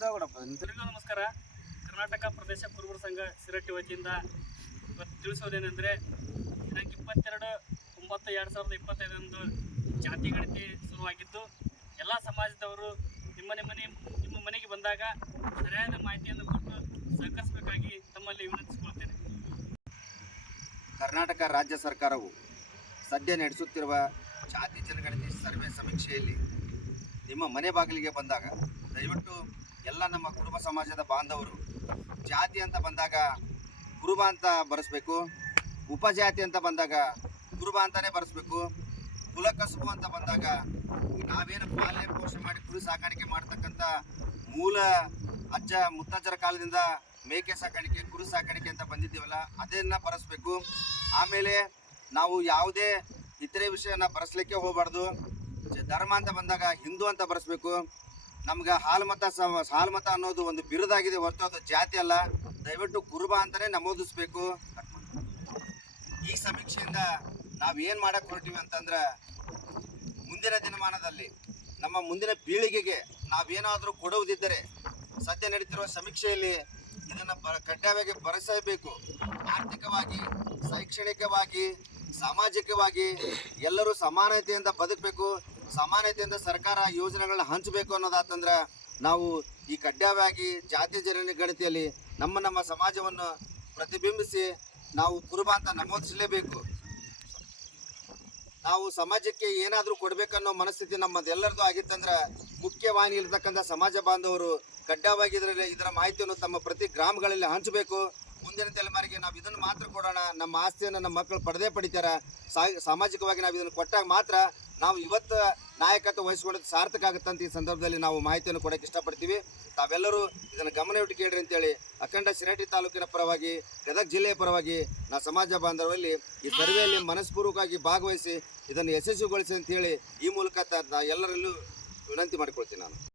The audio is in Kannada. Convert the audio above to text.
ಎಲ್ರಿಗೂ ನಮಸ್ಕಾರ. ಕರ್ನಾಟಕ ಪ್ರದೇಶ ಕುರುಬರ ಸಂಘ ಸಿರಟ್ಟಿ ವತಿಯಿಂದ ಇವತ್ತು ತಿಳಿಸೋದೇನೆಂದರೆ ದಿನಾಂಕ ಇಪ್ಪತ್ತೆರಡು ಒಂಬತ್ತು ಎರಡು ಸಾವಿರದ ಇಪ್ಪತ್ತೈದರಂದು ಜಾತಿ ಗಣತಿ ಶುರುವಾಗಿದ್ದು ಎಲ್ಲ ಸಮಾಜದವರು ನಿಮ್ಮ ನಿಮ್ಮ ನಿಮ್ಮ ಮನೆಗೆ ಬಂದಾಗ ಸರಿಯಾದ ಮಾಹಿತಿಯನ್ನು ಕೊಟ್ಟು ಸಹಕರಿಸಬೇಕಾಗಿ ತಮ್ಮಲ್ಲಿ ವಿನಂತಿಸಿಕೊಳ್ತೇನೆ. ಕರ್ನಾಟಕ ರಾಜ್ಯ ಸರ್ಕಾರವು ಸದ್ಯ ನಡೆಸುತ್ತಿರುವ ಜಾತಿ ಜನಗಣತಿ ಸರ್ವೆ ಸಮೀಕ್ಷೆಯಲ್ಲಿ ನಿಮ್ಮ ಮನೆ ಬಾಗಿಲಿಗೆ ಬಂದಾಗ ದಯವಿಟ್ಟು ಎಲ್ಲ ನಮ್ಮ ಕುಟುಂಬ ಸಮಾಜದ ಬಾಂಧವರು. ಜಾತಿ ಅಂತ ಬಂದಾಗ ಕುರುಬ ಅಂತ ಬರೆಸ್ಬೇಕು, ಉಪಜಾತಿ ಅಂತ ಬಂದಾಗ ಕುರುಬ ಅಂತಾನೆ ಬರೆಸ್ಬೇಕು ಕುಲಕಸುಬು ಅಂತ ಬಂದಾಗ ನಾವೇನು ಪಾಲನೆ ಪೋಷಣೆ ಮಾಡಿ ಕುರಿ ಸಾಕಾಣಿಕೆ ಮಾಡ್ತಕ್ಕಂಥ ಮೂಲ ಅಜ್ಜ ಮುತ್ತಜ್ಜರ ಕಾಲದಿಂದ ಮೇಕೆ ಸಾಕಾಣಿಕೆ, ಕುರು ಸಾಕಾಣಿಕೆ ಅಂತ ಬಂದಿದ್ದೀವಲ್ಲ, ಅದನ್ನು ಬರೆಸ್ಬೇಕು. ಆಮೇಲೆ ನಾವು ಯಾವುದೇ ಇತರೆ ವಿಷಯನ ಬರೆಸ್ಲಿಕ್ಕೆ ಹೋಗಬಾರ್ದು. ಧರ್ಮ ಅಂತ ಬಂದಾಗ ಹಿಂದೂ ಅಂತ ಬರೆಸ್ಬೇಕು. ನಮ್ಗೆ ಹಾಲ್ಮತ ಹಾಲ್ಮತ ಅನ್ನೋದು ಒಂದು ಬಿರುದಾಗಿದೆ ಹೊರತು ಅದು ಜಾತಿ ಅಲ್ಲ. ದಯವಿಟ್ಟು ಕುರುಬ ಅಂತಲೇ ನಮೂದಿಸ್ಬೇಕು. ಈ ಸಮೀಕ್ಷೆಯಿಂದ ನಾವು ಏನು ಮಾಡಕ್ ಹೊರಟಿವಿ ಅಂತಂದ್ರೆ, ಮುಂದಿನ ದಿನಮಾನದಲ್ಲಿ ನಮ್ಮ ಮುಂದಿನ ಪೀಳಿಗೆಗೆ ನಾವೇನಾದರೂ ಕೊಡುವುದಿದ್ದರೆ ಸದ್ಯ ನಡೀತಿರುವ ಸಮೀಕ್ಷೆಯಲ್ಲಿ ಇದನ್ನು ಬ ಕಡ್ಡಾಯವಾಗಿ ಬರೆಸಬೇಕು. ಆರ್ಥಿಕವಾಗಿ, ಶೈಕ್ಷಣಿಕವಾಗಿ, ಸಾಮಾಜಿಕವಾಗಿ ಎಲ್ಲರೂ ಸಮಾನತೆಯಿಂದ ಬದುಕಬೇಕು. ಸಮಾನತೆಯಿಂದ ಸರ್ಕಾರ ಯೋಜನೆಗಳನ್ನ ಹಂಚಬೇಕು ಅನ್ನೋದಾತಂದ್ರೆ ನಾವು ಈ ಕಡ್ಡಾಯವಾಗಿ ಜಾತಿ ಜನಗಣತಿಯಲ್ಲಿ ನಮ್ಮ ನಮ್ಮ ಸಮಾಜವನ್ನು ಪ್ರತಿಬಿಂಬಿಸಿ ನಾವು ಕುರುಬ ಅಂತ ನಮೂದಿಸಲೇಬೇಕು. ನಾವು ಸಮಾಜಕ್ಕೆ ಏನಾದರೂ ಕೊಡಬೇಕನ್ನೋ ಮನಸ್ಥಿತಿ ನಮ್ಮದೆಲ್ಲರದು ಆಗಿತ್ತಂದ್ರೆ ಮುಖ್ಯವಾಹಿನಿ ಇರತಕ್ಕಂಥ ಸಮಾಜ ಬಾಂಧವರು ಕಡ್ಡಾಯವಾಗಿ ಇದರಲ್ಲಿ ಇದರ ಮಾಹಿತಿಯನ್ನು ತಮ್ಮ ಪ್ರತಿ ಗ್ರಾಮಗಳಲ್ಲಿ ಹಂಚಬೇಕು. ಮುಂದಿನ ತಲೆಮಾರಿಗೆ ನಾವು ಇದನ್ನು ಮಾತ್ರ ಕೊಡೋಣ. ನಮ್ಮ ಆಸ್ತಿಯನ್ನು ನಮ್ಮ ಮಕ್ಕಳು ಪಡೆದೇ ಪಡಿತಾರ. ಸಾಮಾಜಿಕವಾಗಿ ನಾವು ಇದನ್ನು ಕೊಟ್ಟಾಗ ಮಾತ್ರ ನಾವು ಇವತ್ತು ನಾಯಕತ್ವ ವಹಿಸ್ಕೊಳ್ಳೋದು ಸಾರ್ಥಕ ಆಗುತ್ತಂತ ಈ ಸಂದರ್ಭದಲ್ಲಿ ನಾವು ಮಾಹಿತಿಯನ್ನು ಕೊಡೋಕೆ ಇಷ್ಟಪಡ್ತೀವಿ. ತಾವೆಲ್ಲರೂ ಇದನ್ನು ಗಮನವಿಟ್ಟು ಕೇಳ್ರಿ ಅಂತೇಳಿ ಅಖಂಡ ಸಿರಟಿ ತಾಲೂಕಿನ ಪರವಾಗಿ, ಗದಗ ಜಿಲ್ಲೆಯ ಪರವಾಗಿ ನಾ ಸಮಾಜ ಬಾಂಧವರಲ್ಲಿ ಈ ಸರ್ವೆಯಲ್ಲಿ ಮನಸ್ಪೂರ್ವಕವಾಗಿ ಭಾಗವಹಿಸಿ ಇದನ್ನು ಯಶಸ್ವಿಗೊಳಿಸಿ ಅಂತೇಳಿ ಈ ಮೂಲಕ ತ- ಎಲ್ಲರಲ್ಲೂ ವಿನಂತಿ ಮಾಡಿಕೊಳ್ತೀನಿ ನಾನು.